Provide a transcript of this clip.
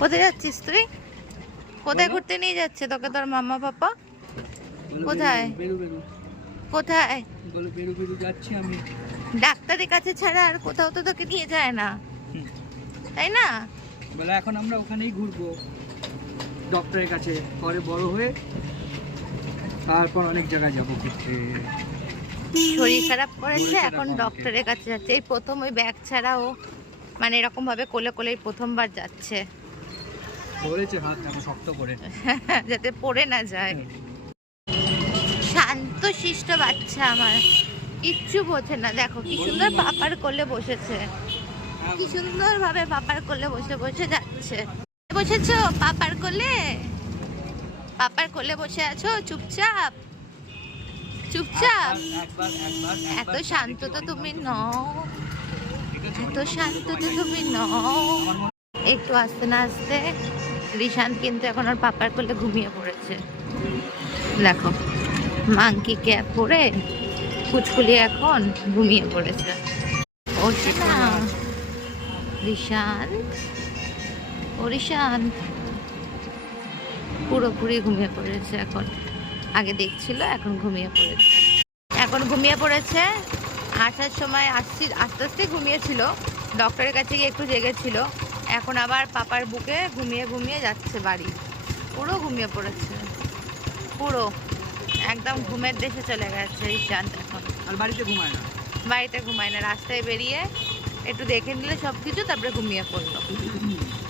কোথায় যাচ্ছিস তুই? কোথায় ঘুরতে নিয়ে যাচ্ছে তোকে তোর মাম্মা পাপা? কোথায় কোথায়? যাচ্ছি আমি ডাক্তারের কাছে ছাড়া আর কোথাও তো তোকে নিয়ে যায় না, তাই না? বলে এখন আমরা ওখানেই ঘুরবো ডক্টরের কাছে, পরে বড় হয়ে তারপর অনেক জায়গায় যাবো ঘুরতে। শরীর খারাপ করেছে, এখন ডক্টরের কাছে যাচ্ছে। এই প্রথম ওই ব্যাগ ছাড়াও মানে এরকম ভাবে কোলে কোলে প্রথমবার যাচ্ছে। ধরেছে হাত শক্ত করে যাতে পড়ে না যায়। শান্ত শিষ্ট বাচ্চা আমার, কিচ্ছু বোঝে না। দেখো কি সুন্দর পাপার কোলে বসেছে, কি সুন্দর ভাবে পাপার কোলে বসে বসে যাচ্ছে। বসেছো পাপার কোলে? পাপার কোলে বসে আছো চুপচাপ চুপচাপ? এত শান্ত তো তুমি নও, এত শান্ত তো তুমি নও। একটু আস্তে না আস্তে রিশান কিন্তু এখন ওর পাপার কোলে ঘুমিয়ে পড়েছে। দেখো মাংকি ক্যাপ পরে কুচকুলি এখন ঘুমিয়ে পড়েছে। ও না রিশান, ও রিশান পুরোপুরি ঘুমিয়ে পড়েছে এখন। আগে দেখছিল, এখন ঘুমিয়ে পড়েছে। এখন ঘুমিয়ে পড়েছে। আসার সময় আস্তে আস্তে ঘুমিয়েছিল, ডক্টরের কাছে গিয়ে একটু জেগেছিল, এখন আবার পাপার বুকে ঘুমিয়ে ঘুমিয়ে যাচ্ছে বাড়ি। পুরো ঘুমিয়ে পড়েছে, পুরো একদম ঘুমের দেশে চলে গেছে ঈশান এখন। আর বাড়িতে ঘুমায় না? বাড়িতে ঘুমায় না, রাস্তায় বেরিয়ে একটু দেখে নিলে সব কিছু, তারপরে ঘুমিয়ে পড়লো।